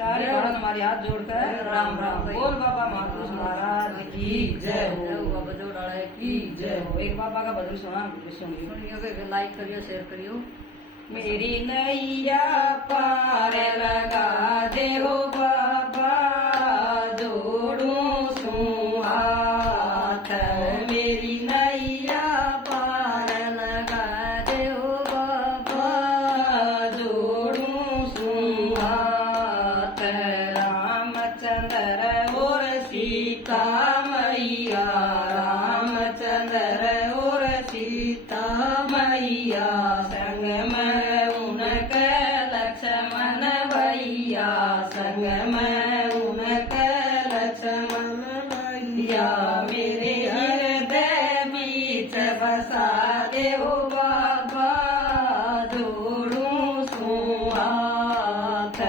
सारे भगवान हमारे हाथ जोड़कर राम राम बोल। बाबा महापुरुष महाराज की जय हो। बाबा जोड़ाड़ा की जय हो। एक बाबा का भजन सुना सुनिए। सुनियो, लाइक करियो, शेयर करियो। मेरी नैया पार लगा दे हो बाबा, जोड़ू सू हाथ। मेरी नैया पार लगा दे हो बाबा, जोड़ू सू हाथ। रामचंद्र और सीता मैया, रामचंद्र और सीता मैया, संग में उनके लक्ष्मण भैया, संग में उनके लक्ष्मण भैया। मेरे हृदय बीच बसा दे हो बाबा, जोड़ू सू हाथ।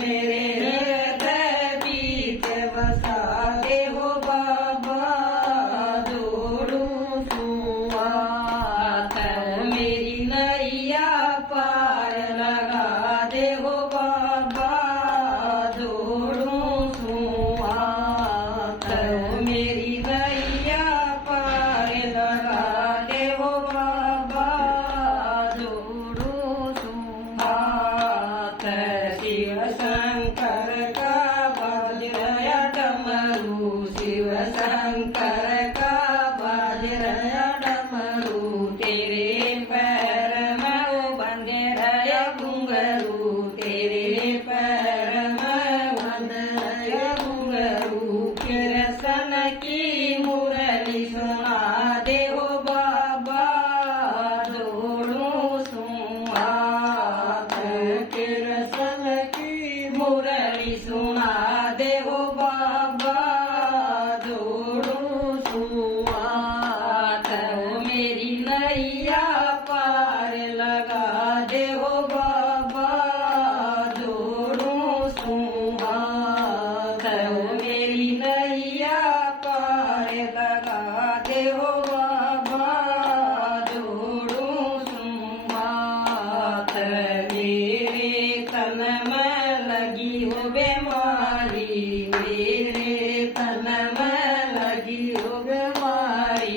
मेरे हृदय बीच बसा दे हो बाबा, जोड़ू सू हाथ। मेरी नैया पार लगा दे हो बाबा, जोड़ू सू हाथ। मेरी नैया पार लगा दे हो बाबा, जोड़ू सू हाथ। शिव शंकर का बाजरया डमरू, शिव शंकर का बाजरया डमरू। तेरे पैर में वो बंधे रहे घुंघरू, तेरे पैर में बंधे रहे घुंघरू। कृष्ण की मुरली सुना दे हो बाबा, जोड़ू सू हाथ। कृष्ण की मुरली सुना